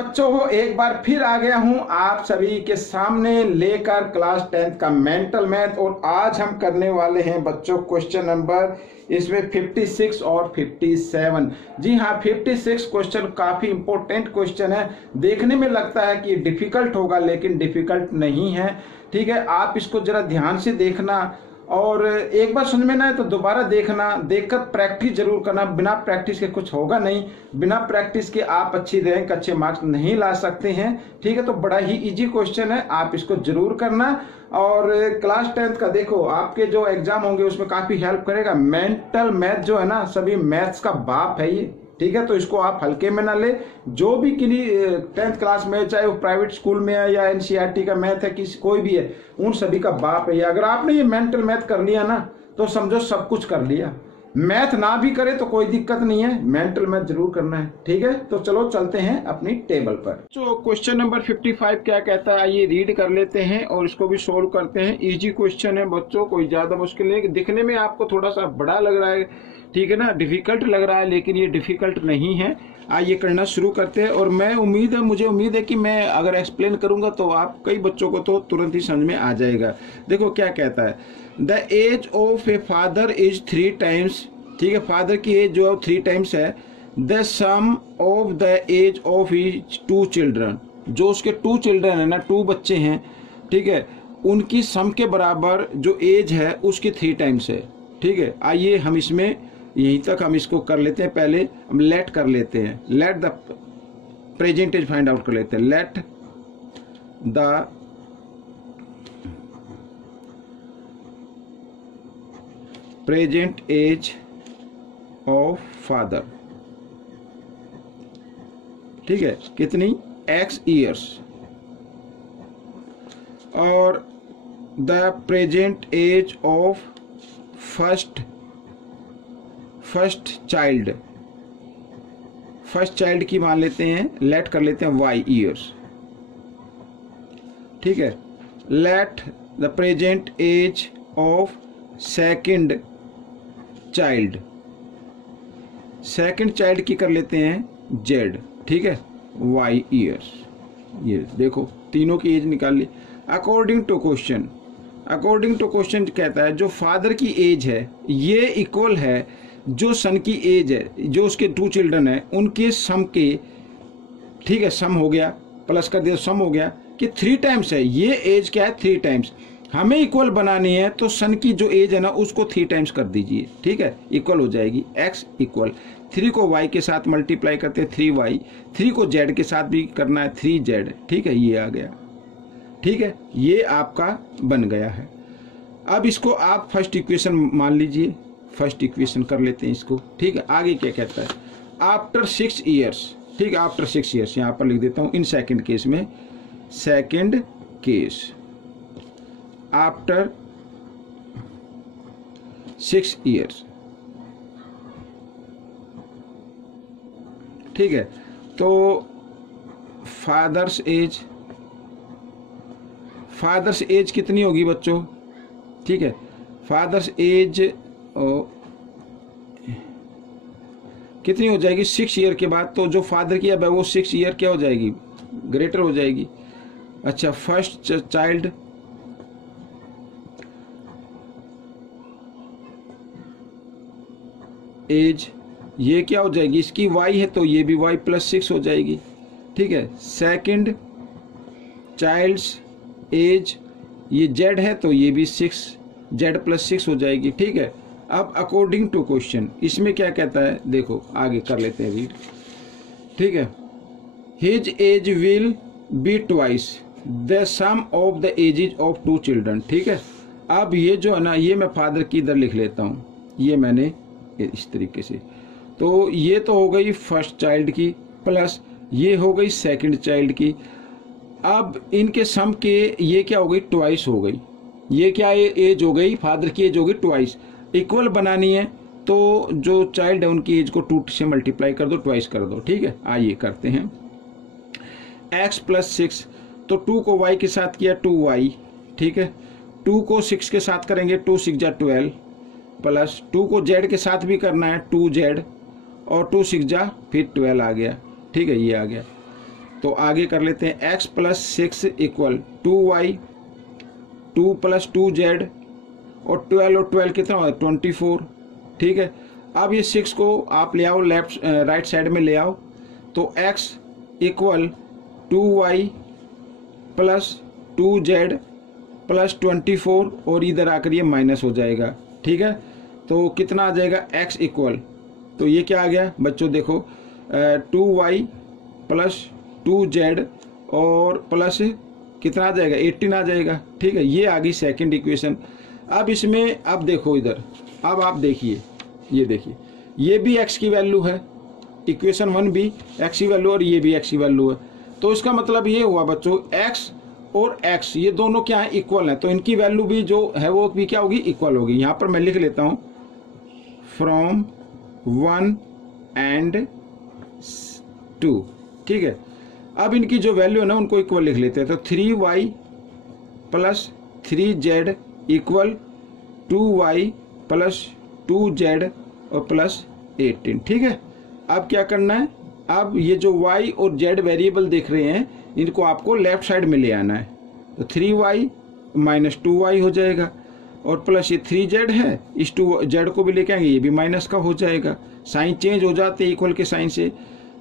बच्चों एक बार फिर आ गया हूं आप सभी के सामने लेकर क्लास 10th का मेंटल मैथ। और आज हम करने वाले हैं बच्चों क्वेश्चन नंबर इसमें 56 और 57। जी हाँ, 56 क्वेश्चन काफी इंपॉर्टेंट क्वेश्चन है। देखने में लगता है कि डिफिकल्ट होगा लेकिन डिफिकल्ट नहीं है। ठीक है, आप इसको जरा ध्यान से देखना और एक बार समझ में ना आए तो दोबारा देखना, देखकर प्रैक्टिस जरूर करना। बिना प्रैक्टिस के कुछ होगा नहीं, बिना प्रैक्टिस के आप अच्छी रैंक अच्छे मार्क्स नहीं ला सकते हैं। ठीक है, तो बड़ा ही इजी क्वेश्चन है, आप इसको जरूर करना। और क्लास 10th का देखो आपके जो एग्जाम होंगे उसमें काफी हेल्प करेगा। मेंटल मैथ जो है ना, सभी मैथ्स का बाप है ये। ठीक है, तो इसको आप हल्के में ना ले। जो भी किसी 10th क्लास में, चाहे वो प्राइवेट स्कूल में है या एनसीईआरटी का मैथ है, किसी कोई भी है, उन सभी का बाप है ये। अगर आपने ये मेंटल मैथ कर लिया ना तो समझो सब कुछ कर लिया। मैथ ना भी करे तो कोई दिक्कत नहीं है, मेंटल मैथ जरूर करना है। ठीक है, तो चलो चलते हैं अपनी टेबल पर। तो क्वेश्चन नंबर 55 क्या कहता है, आइए रीड कर लेते हैं और इसको भी सोल्व करते हैं। इजी क्वेश्चन है बच्चों, कोई ज्यादा मुश्किल नहीं। दिखने में आपको थोड़ा सा बड़ा लग रहा है, ठीक है ना, डिफिकल्ट लग रहा है, लेकिन ये डिफिकल्ट नहीं है। आइए करना शुरू करते हैं। और मुझे उम्मीद है कि मैं अगर एक्सप्लेन करूंगा तो आप कई बच्चों को तो तुरंत ही समझ में आ जाएगा। देखो क्या कहता है, the age of a father is 3 times. ठीक है, फादर की एज जो है 3 टाइम्स है the sum of the age of his 2 children. जो उसके 2 चिल्ड्रन है ना, 2 बच्चे हैं, ठीक है, उनकी सम के बराबर जो एज है उसकी 3 टाइम्स है। ठीक है, आइए हम इसमें यहीं तक हम इसको कर लेते हैं। पहले हम लेट कर लेते हैं, let the present age find out कर लेते हैं। Let the present age of father, ठीक है, कितनी x ईयर्स, और the present age of first child की मान लेते हैं, लेट कर लेते हैं y ईयर्स। ठीक है, let the present age of second child की कर लेते हैं z। ठीक है, y ईयर्स। ये देखो तीनों की एज निकाल ली। अकॉर्डिंग टू क्वेश्चन कहता है जो फादर की एज है ये इक्वल है जो सन की एज है, जो उसके 2 चिल्ड्रन है उनके सम के। ठीक है, सम हो गया, प्लस कर दिया, सम हो गया कि 3 टाइम्स है। ये एज क्या है, 3 टाइम्स। हमें इक्वल बनानी है तो सन की जो एज है ना उसको 3 टाइम्स कर दीजिए। ठीक है, इक्वल हो जाएगी x इक्वल 3 को y के साथ मल्टीप्लाई करते हैं 3y, 3 को z के साथ भी करना है 3z। ठीक है, ये आ गया। ठीक है, ये आपका बन गया है। अब इसको आप फर्स्ट इक्वेशन मान लीजिए, फर्स्ट इक्वेशन कर लेते हैं इसको। ठीक है, आगे क्या कहता है, आफ्टर 6 ईयर्स। ठीक है, आफ्टर 6 ईयर्स यहाँ पर लिख देता हूँ इन सेकंड केस में, सेकंड केस आफ्टर 6 ईयर्स। ठीक है, तो फादर्स एज कितनी होगी बच्चों। ठीक है, फादर्स एज कितनी हो जाएगी 6 ईयर के बाद। तो जो फादर की अब है वो 6 ईयर क्या हो जाएगी, ग्रेटर हो जाएगी। अच्छा, फर्स्ट चाइल्ड एज ये क्या हो जाएगी, इसकी y है तो ये भी y + 6 हो जाएगी। ठीक है, सेकंड चाइल्ड्स एज ये z है तो ये भी 6 z + 6 हो जाएगी। ठीक है, अब अकॉर्डिंग टू क्वेश्चन इसमें क्या कहता है, देखो आगे कर लेते हैं रीड। ठीक है, his age will be twice the sum of the ages of 2 children. ठीक है, अब ये जो है ना, ये मैं फादर की इधर लिख लेता हूँ, ये मैंने इस तरीके से। तो ये तो हो गई फर्स्ट चाइल्ड की, प्लस ये हो गई सेकंड चाइल्ड की। अब इनके सम के ये क्या हो गई, ट्वाइस हो गई। ये क्या एज हो गई, फादर की एज हो गई ट्वाइस। इक्वल बनानी है तो जो चाइल्ड है उनकी एज को 2 से मल्टीप्लाई कर दो, ट्वाइस कर दो। ठीक है, आइए करते हैं। x + 6, तो 2 को y के साथ किया 2y। ठीक है, 2 को 6 के साथ करेंगे 2 6 जा 12, प्लस 2 को z के साथ भी करना है 2z, और 2 6 जा फिर 12 आ गया। ठीक है, ये आ गया। तो आगे कर लेते हैं x plus 6 equal 2y, 2 plus 2z और 12 कितना होगा 24। ठीक है, अब ये 6 को आप ले आओ राइट साइड में ले आओ, तो x equal 2y plus 2z plus 24 और इधर आकर ये माइनस हो जाएगा। ठीक है, तो कितना आ जाएगा x इक्वल, तो ये क्या आ गया बच्चों देखो 2y प्लस 2z और प्लस कितना आ जाएगा 18 आ जाएगा। ठीक है, ये आ गई सेकंड इक्वेशन। अब इसमें अब देखो इधर, अब आप देखिए, ये देखिए ये भी x की वैल्यू है, इक्वेशन 1 भी x की वैल्यू और ये भी x की वैल्यू है। तो इसका मतलब ये हुआ बच्चों x और x ये दोनों क्या है इक्वल है, तो इनकी वैल्यू भी जो है वो भी क्या होगी इक्वल होगी। यहाँ पर मैं लिख लेता हूँ फ्रॉम 1 and 2। ठीक है, अब इनकी जो वैल्यू है ना उनको इक्वल लिख लेते हैं, तो 3y plus 3z equal 2y plus 2z और प्लस 18। ठीक है, अब क्या करना है, अब ये जो y और z वेरिएबल देख रहे हैं इनको आपको लेफ्ट साइड में ले आना है, तो 3y माइनस 2y हो जाएगा और प्लस ये 3z है, इस 2z को भी लेके आएंगे, ये भी माइनस का हो जाएगा, साइन चेंज हो जाते हैं इक्वल के साइन से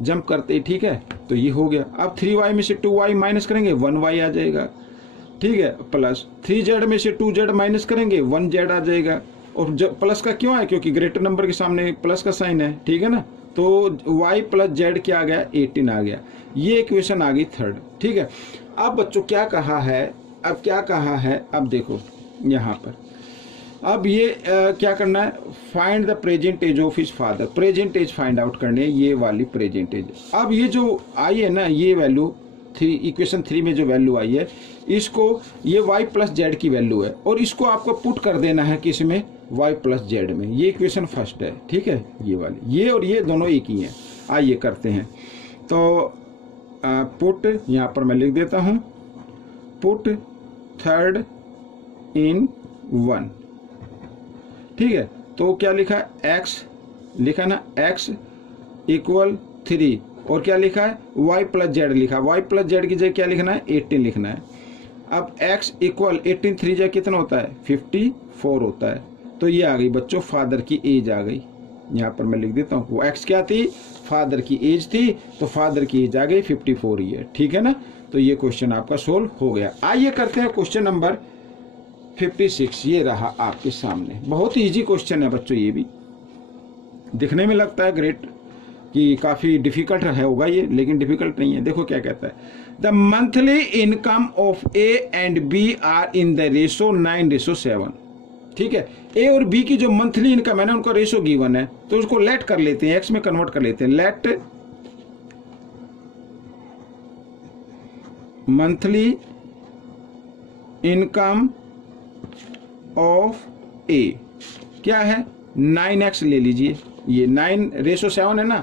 जंप करते। ठीक है, तो ये हो गया। अब 3y में से 2y माइनस करेंगे 1y आ जाएगा। ठीक है, प्लस 3z में से 2z माइनस करेंगे 1z आ जाएगा। और जब प्लस का क्यों है, क्योंकि ग्रेटर नंबर के सामने प्लस का साइन है। ठीक है ना, तो y प्लस z क्या आ गया 18 आ गया। ये इक्वेशन आ गई थर्ड। ठीक है, अब बच्चों क्या कहा है, अब क्या कहा है, अब देखो यहाँ पर अब ये क्या करना है, find the present age of his father, present age find out करनी है, ये वाली प्रेजेंट एज। अब ये जो आई है ना, ये वैल्यू इक्वेशन 3 में जो वैल्यू आई है, इसको ये y प्लस जेड की वैल्यू है और इसको आपको पुट कर देना है किस में, y प्लस जेड में। ये इक्वेशन फर्स्ट है। ठीक है, ये वाली, ये और ये दोनों एक ही हैं। आइए करते हैं, तो पुट यहाँ पर मैं लिख देता हूँ, पुट थर्ड इन 1। ठीक है, तो क्या लिखा है x लिखा ना, x इक्वल 3 और क्या लिखा है y प्लस जेड लिखा, y प्लस जेड की जगह क्या लिखना है 18 लिखना है। अब x इक्वल 18 3 जगह कितना होता है 54 होता है। तो ये आ गई बच्चों फादर की एज आ गई। यहाँ पर मैं लिख देता हूँ, वो x क्या थी, फादर की एज थी, तो फादर की एज आ गई 54 ईयर। ठीक है ना, तो ये क्वेश्चन आपका सोल्व हो गया। आइए करते हैं क्वेश्चन नंबर 56। ये रहा आपके सामने, बहुत ही इजी क्वेश्चन है बच्चों, ये भी दिखने में लगता है ग्रेट कि काफी डिफिकल्ट है होगा ये, लेकिन डिफिकल्ट नहीं है। देखो क्या कहता है, the monthly income of A and B are in the ratio 9:7। ठीक है, ए और बी की जो मंथली इनकम है ना उनको रेशो गिवन है, तो उसको लेट कर लेते हैं, एक्स में कन्वर्ट कर लेते हैं। Let monthly income of a क्या है 9x ले लीजिए, ये 9:7 है ना,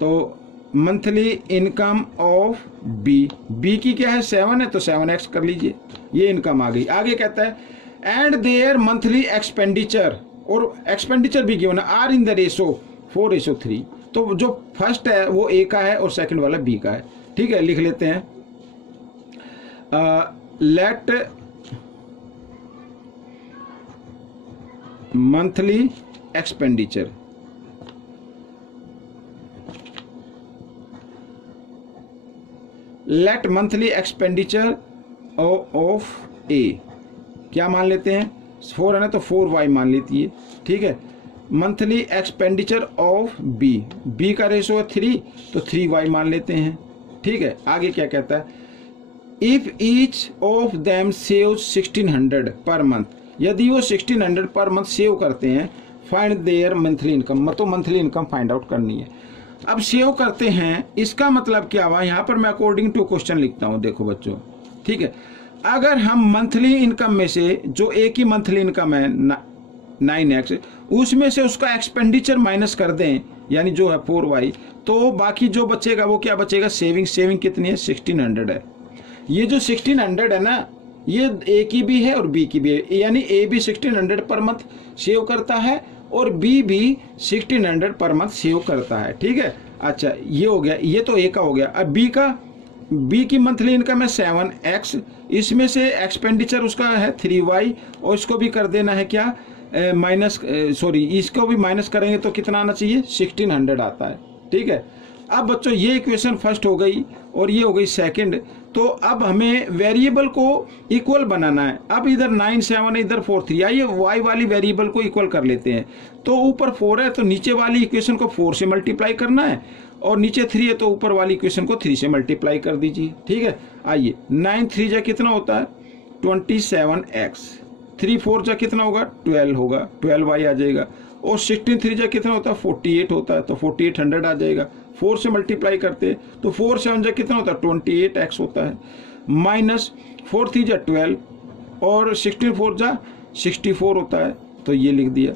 तो monthly income of B, B की क्या है 7 है तो 7x कर लीजिए, ये इनकम आ गई। आगे कहता है एंड देयर मंथली एक्सपेंडिचर, और एक्सपेंडिचर भी गिवन है, आर इन द रेशो 4:3। तो जो फर्स्ट है वो ए का है और सेकंड वाला बी का है। ठीक है, लिख लेते हैं, let monthly expenditure let monthly expenditure of a क्या मान लेते हैं 4 है ना, तो 4y मान लेती है। ठीक है, monthly expenditure of B, B का रेशो है 3 तो 3y मान लेते हैं। ठीक है, आगे क्या कहता है, if each of them save 1600 per month, यदि वो 1600 पर मंथ सेव करते हैं, फाइंड देयर मंथली इनकम, तो मंथली इनकम फाइंड आउट करनी है। अब सेव करते हैं, इसका मतलब क्या हुआ, यहाँ पर मैं अकॉर्डिंग टू क्वेश्चन लिखता हूँ। देखो बच्चों, ठीक है, अगर हम मंथली इनकम में से जो एक ही मंथली इनकम है 9x, उसमें से उसका एक्सपेंडिचर माइनस कर दें, यानी जो है 4y, तो बाकी जो बचेगा वो क्या बचेगा, सेविंग। सेविंग कितनी है 1600 है। ये जो 1600 है ना, ये ए की भी है और बी की भी है, यानी ए भी 1600 पर मंथ सेव करता है और बी भी 1600 पर मंथ सेव करता है। ठीक है, अच्छा ये हो गया, ये तो ए का हो गया। अब बी का बी की मंथली इनकम है 7x, इसमें से एक्सपेंडिचर उसका है 3y, और इसको भी कर देना है क्या माइनस, सॉरी इसको भी माइनस करेंगे तो कितना आना चाहिए 1600 आता है। ठीक है, अब बच्चों ये इक्वेशन फर्स्ट हो गई और ये हो गई सेकंड। तो अब हमें वेरिएबल को इक्वल बनाना है। अब इधर 9 7 है, इधर 4 3, आइए y वाली वेरिएबल को इक्वल कर लेते हैं। तो ऊपर 4 है तो नीचे वाली इक्वेशन को 4 से मल्टीप्लाई करना है, और नीचे 3 है तो ऊपर वाली इक्वेशन को 3 से मल्टीप्लाई कर दीजिए। ठीक है, आइए 9 3 जा कितना होता है 27x, 3 4 जा कितना होगा 12 होगा, 12y आ जाएगा, और 16 3 जा कितना होता है 48 होता है, तो 4800 आ जाएगा। 4 से मल्टीप्लाई करते तो 4 7 जा कितना होता है 28x होता है, माइनस 4 3 जा 12 और 16 4 जा 64 होता है, तो ये लिख दिया।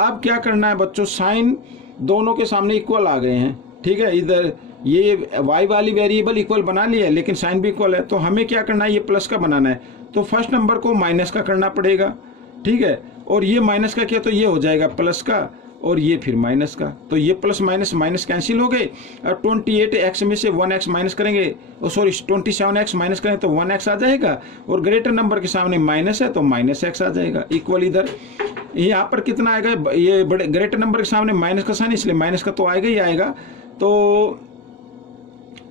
अब क्या करना है बच्चों, साइन दोनों के सामने इक्वल आ गए हैं। ठीक है, इधर ये y वाली वेरिएबल इक्वल बना लिया है लेकिन साइन भी इक्वल है, तो हमें क्या करना है, ये प्लस का बनाना है, तो फर्स्ट नंबर को माइनस का करना पड़ेगा। ठीक है, और ये माइनस का किया तो ये हो जाएगा प्लस का, और ये फिर माइनस का, तो ये प्लस माइनस माइनस कैंसिल हो गए। और 28x में से 1x माइनस करेंगे, सॉरी 27x माइनस करेंगे तो 1x आ जाएगा, और ग्रेटर नंबर के सामने माइनस है तो माइनस x आ जाएगा। इक्वल इधर यहाँ पर कितना आएगा, ये बड़े ग्रेटर नंबर के सामने माइनस का साइन, इसलिए माइनस का तो आएगा ही आएगा, तो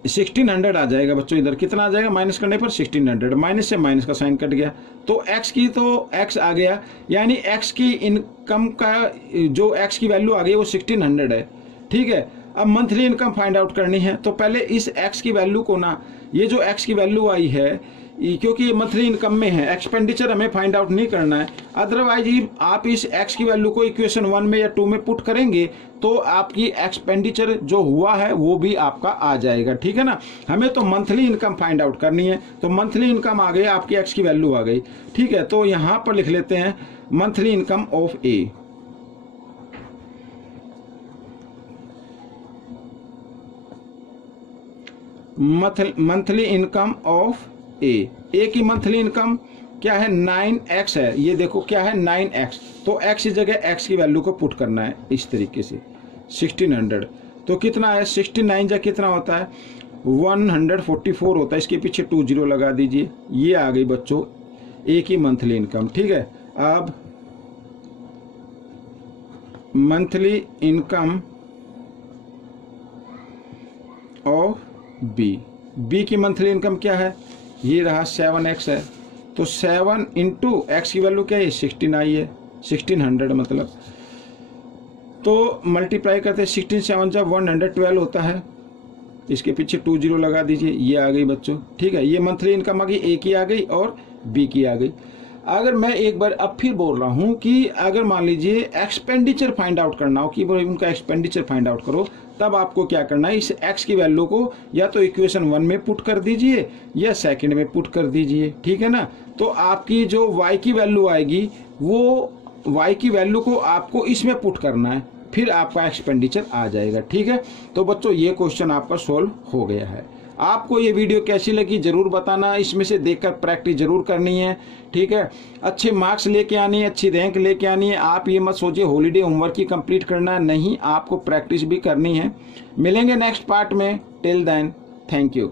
1600 आ जाएगा बच्चों। इधर कितना आ जाएगा, माइनस करने पर 1600, माइनस से माइनस का साइन कट गया, तो x की तो x आ गया, यानी x की इनकम का जो x की वैल्यू आ गई वो 1600 है। ठीक है, अब मंथली इनकम फाइंड आउट करनी है, तो पहले इस x की वैल्यू को ना, ये जो x की वैल्यू आई है क्योंकि ये मंथली इनकम में है, एक्सपेंडिचर हमें फाइंड आउट नहीं करना है। अदरवाइज आप इस x की वैल्यू को इक्वेशन 1 में या 2 में पुट करेंगे तो आपकी एक्सपेंडिचर जो हुआ है वो भी आपका आ जाएगा। ठीक है ना, हमें तो मंथली इनकम फाइंड आउट करनी है, तो मंथली इनकम आ गई, आपकी x की वैल्यू आ गई। ठीक है, तो यहां पर लिख लेते हैं monthly income of a. Monthly income of a की मंथली इनकम क्या है 9x है, ये देखो क्या है 9x, तो x की जगह x की वैल्यू को पुट करना है इस तरीके से 1600, तो कितना है 69 जा कितना होता है 144 होता है, इसके पीछे 20 लगा दीजिए, ये आ गई बच्चों ए की मंथली इनकम। ठीक है, अब मंथली इनकम ऑफ बी की मंथली इनकम क्या है, ये रहा 7x है, तो 7 इंटू एक्स की वैल्यू क्या है 16 आई है, 1600 मतलब, तो मल्टीप्लाई करते हैं 16 7 जा 112 होता है, इसके पीछे 20 लगा दीजिए, ये आ गई बच्चों। ठीक है, ये मंथली इनकम आ गई, ए की आ गई और बी की आ गई। अगर मैं एक बार अब फिर बोल रहा हूं कि अगर मान लीजिए एक्सपेंडिचर फाइंड आउट करना हो कि उनका एक्सपेंडिचर फाइंड आउट करो, तब आपको क्या करना है, इस x की वैल्यू को या तो इक्वेशन 1 में पुट कर दीजिए या सेकंड में पुट कर दीजिए। ठीक है ना, तो आपकी जो y की वैल्यू आएगी वो y की वैल्यू को आपको इसमें पुट करना है, फिर आपका एक्सपेंडिचर आ जाएगा। ठीक है, तो बच्चों ये क्वेश्चन आपका सोल्व हो गया है। आपको ये वीडियो कैसी लगी जरूर बताना, इसमें से देखकर प्रैक्टिस जरूर करनी है। ठीक है, अच्छे मार्क्स लेके आनी है, अच्छी रैंक लेके आनी है। आप ये मत सोचिए हॉलीडे होमवर्क ही कंप्लीट करना है, नहीं, आपको प्रैक्टिस भी करनी है। मिलेंगे नेक्स्ट पार्ट में, टिल देन थैंक यू।